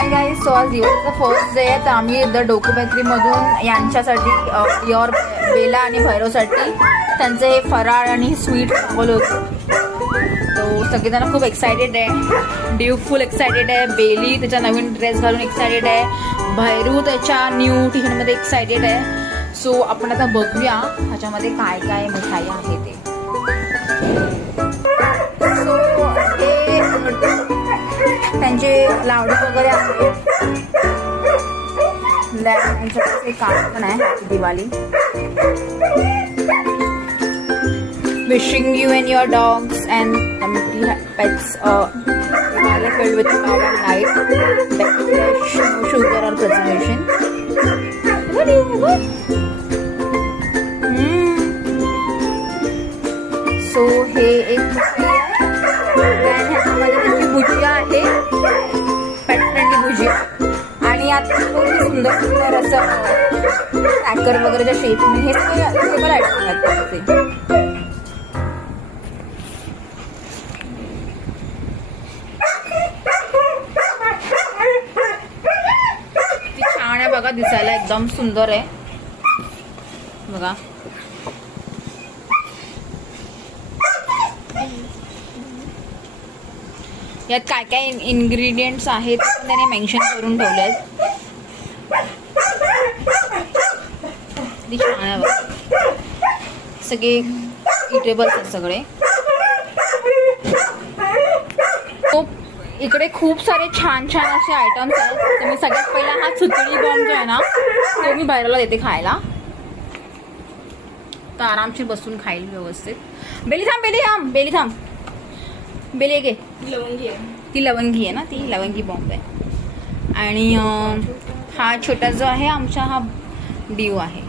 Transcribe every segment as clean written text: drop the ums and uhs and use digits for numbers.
Hi guys, सो आज दिवाळीचा first day आहे. तर आम्ही द डोकू बेकरीमधून यांच्यासाठी प्युअर बेला आणि भैरवसाठी त्यांचं हे फराळ आणि स्वीट मागवलं होतं. तो सगळेजण खूप एक्सायटेड आहे. ड्यू फुल एक्सायटेड आहे. बेली त्याचा नवीन ड्रेस घालून एक्सायटेड आहे. भैरू त्याच्या न्यू टी शर्टमध्ये एक्सायटेड आहे. सो आपण आता बघूया ह्याच्यामध्ये काय काय मिठाई आहे ते. सो हे त्यांचे लाडू वगैरे आहे. यांच्याकडे कार्ड पण आहे Diwali. Wishing you and your dogs and pets Diwali filled with love and light, fresh, no sugar or preservation. What do you want? So हे एक ह्याच्यामध्ये भुजिया आहे, पेट फ्रेंडली भुजिया. आणि आता खूप सुंदर सुंदर असं क्रॅकर वगैरेच्या शेपने हे सगळे आयटम आहेत. छान आहे बघा, दिसायला एकदम सुंदर आहे बघा. यात काय काय इन्ग्रेडियंट्स आहेत त्याने मेन्शन करून ठेवले आहेत. छान आहे बघा, सगळे इटेबल्स आहेत सगळे. इकडे खूप सारे छान छान असे आयटम्स आहेत. तर मी सगळ्यात पहिला हा सुतळी बॉम्ब जो आहे ना तो मी भैरवला देते खायला. तर आरामशीर बसून खाईल व्यवस्थित. बेली थांब, बेली थांब, बेली थांब, बेली घे. लवंगी आहे ती, लवंगी आहे ना ती, लवंगी बॉम्ब आहे. आणि हा छोटा जो आहे आमचा हा ड्यू आहे.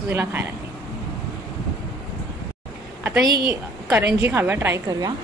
तुला खायला. आता ही करंजी खाऊया, ट्राय करूया.